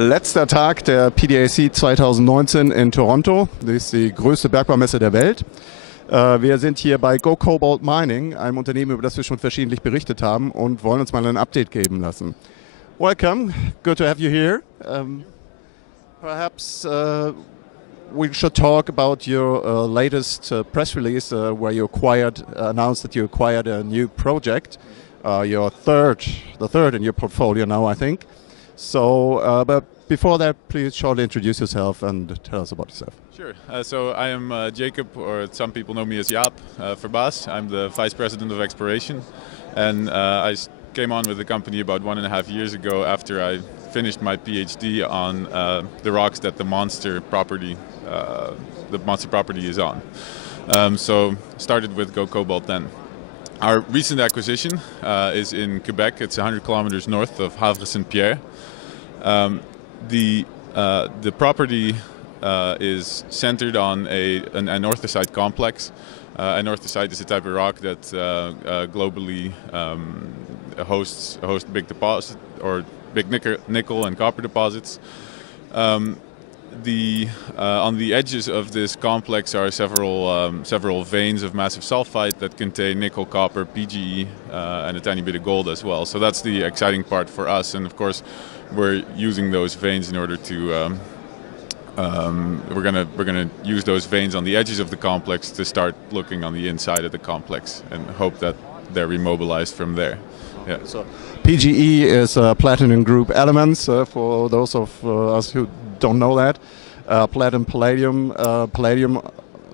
Letzter Tag der PDAC 2019 in Toronto. Das ist die größte Bergbaumesse der Welt. Wir sind hier bei Go Cobalt Mining, einem Unternehmen, über das wir schon verschiedentlich berichtet haben, und wollen uns mal ein Update geben lassen. Welcome, good to have you here. Perhaps we should talk about your latest press release where you announced that you acquired a new project, the third in your portfolio now, I think. So, but before that, please shortly introduce yourself and tell us about yourself. Sure. So I am Jacob, or some people know me as Jaap Verbaas. I'm the Vice President of Exploration, and I came on with the company about 1.5 years ago after I finished my PhD on the rocks that the Monster property is on. So started with Go Cobalt then. Our recent acquisition is in Quebec. It's 100 kilometers north of Havre-Saint-Pierre. The property is centered on an anorthosite complex. Anorthosite is a type of rock that globally hosts big deposits, or big nickel and copper deposits. On the edges of this complex are several veins of massive sulfide that contain nickel, copper, PGE, and a tiny bit of gold as well. So that's the exciting part for us, and of course, we're using those veins in order to. We're gonna use those veins on the edges of the complex to start looking on the inside of the complex and hope that they're remobilized from there. Yeah. So PGE is platinum group elements, for those of us who don't know that. Platinum, Palladium. Palladium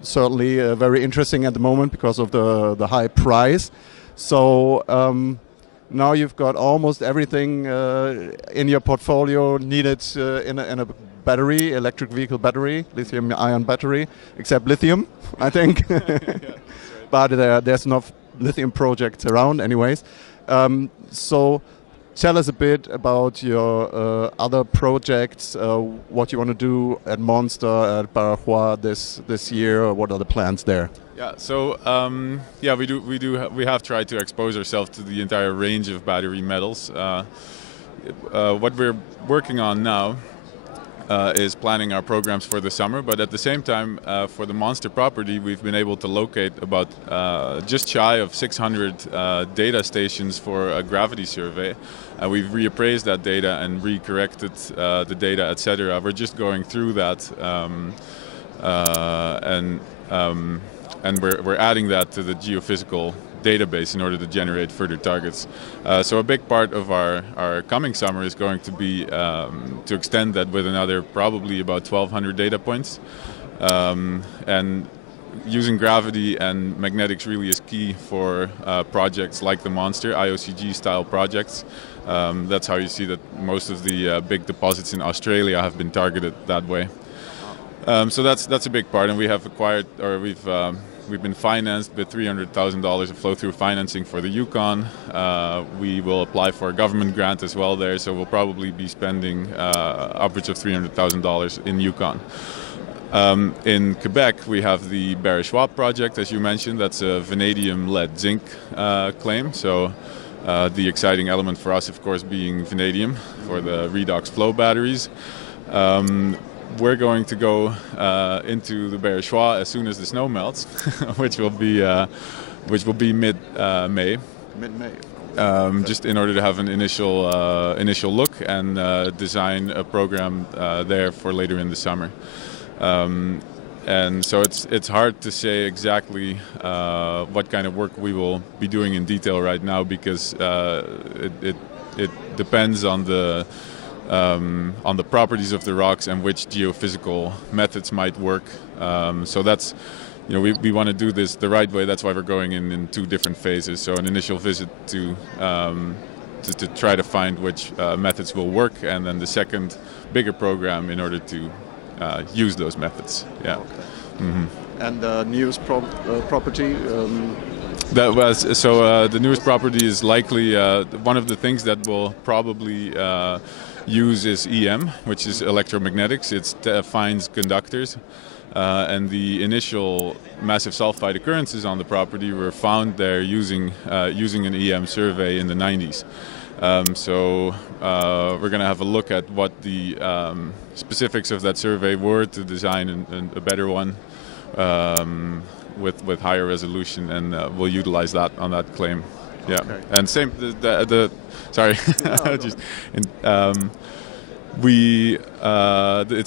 certainly very interesting at the moment because of the high price. So now you've got almost everything in your portfolio needed in a battery, electric vehicle battery, lithium-ion battery, except lithium, I think. Yeah, but there's enough lithium projects around anyways. So tell us a bit about your other projects, what you want to do at Monster, at Paraguay this year, or what are the plans there? Yeah, so we have tried to expose ourselves to the entire range of battery metals. What we're working on now is planning our programs for the summer, but at the same time, for the Monster property, we've been able to locate about just shy of 600 data stations for a gravity survey. We've reappraised that data and recorrected the data, etc. We're just going through that, and we're adding that to the geophysical database in order to generate further targets. So a big part of our coming summer is going to be to extend that with another probably about 1,200 data points. And using gravity and magnetics really is key for projects like the Monster, IOCG style projects. That's how you see that most of the big deposits in Australia have been targeted that way. So that's a big part, and we have acquired, or we've been financed with $300,000 of flow-through financing for the Yukon. We will apply for a government grant as well there, so we'll probably be spending upwards of $300,000 in Yukon. In Quebec, we have the Bergbaumesse project, as you mentioned. That's a vanadium, lead, zinc claim. So the exciting element for us, of course, being vanadium for the redox flow batteries. We're going to go into the Bergbaumesse as soon as the snow melts, which will be mid-May. Mid-May. Just in order to have an initial look and design a program there for later in the summer. And so it's hard to say exactly what kind of work we will be doing in detail right now, because it depends on the properties of the rocks and which geophysical methods might work. So that's, we want to do this the right way. That's why we're going in two different phases. So an initial visit to try to find which methods will work, and then the second bigger program in order to use those methods. Yeah. Okay. Mm-hmm. And the newest property? The newest property is likely one of the things that will probably use is EM, which is electromagnetics. It finds conductors. and the initial massive sulfide occurrences on the property were found there using an EM survey in the 90s. So we're going to have a look at what the specifics of that survey were to design a better one with higher resolution, and we'll utilize that on that claim. Yeah, okay. And same. Sorry, just.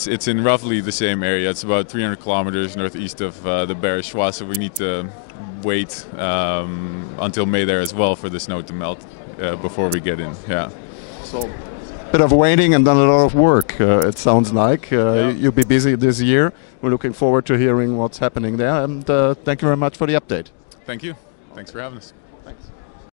It's in roughly the same area. It's about 300 kilometers northeast of the Bergbaumesse, so we need to wait until May there as well for the snow to melt before we get in. Yeah. So, bit of waiting and then a lot of work. It sounds like you'll be busy this year. We're looking forward to hearing what's happening there. And thank you very much for the update. Thank you. Thanks for having us.